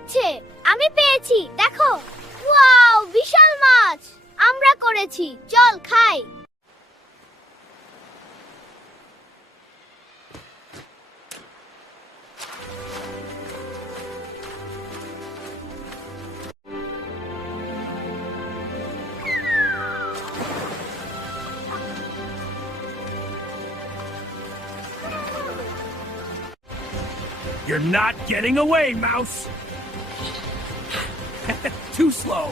দিচ্ছে। আমি পেয়েছি, দেখো। ওয়াও, বিশাল মাছ। আমরা করেছি, চল খাই। You're not getting away, Mouse! Too slow.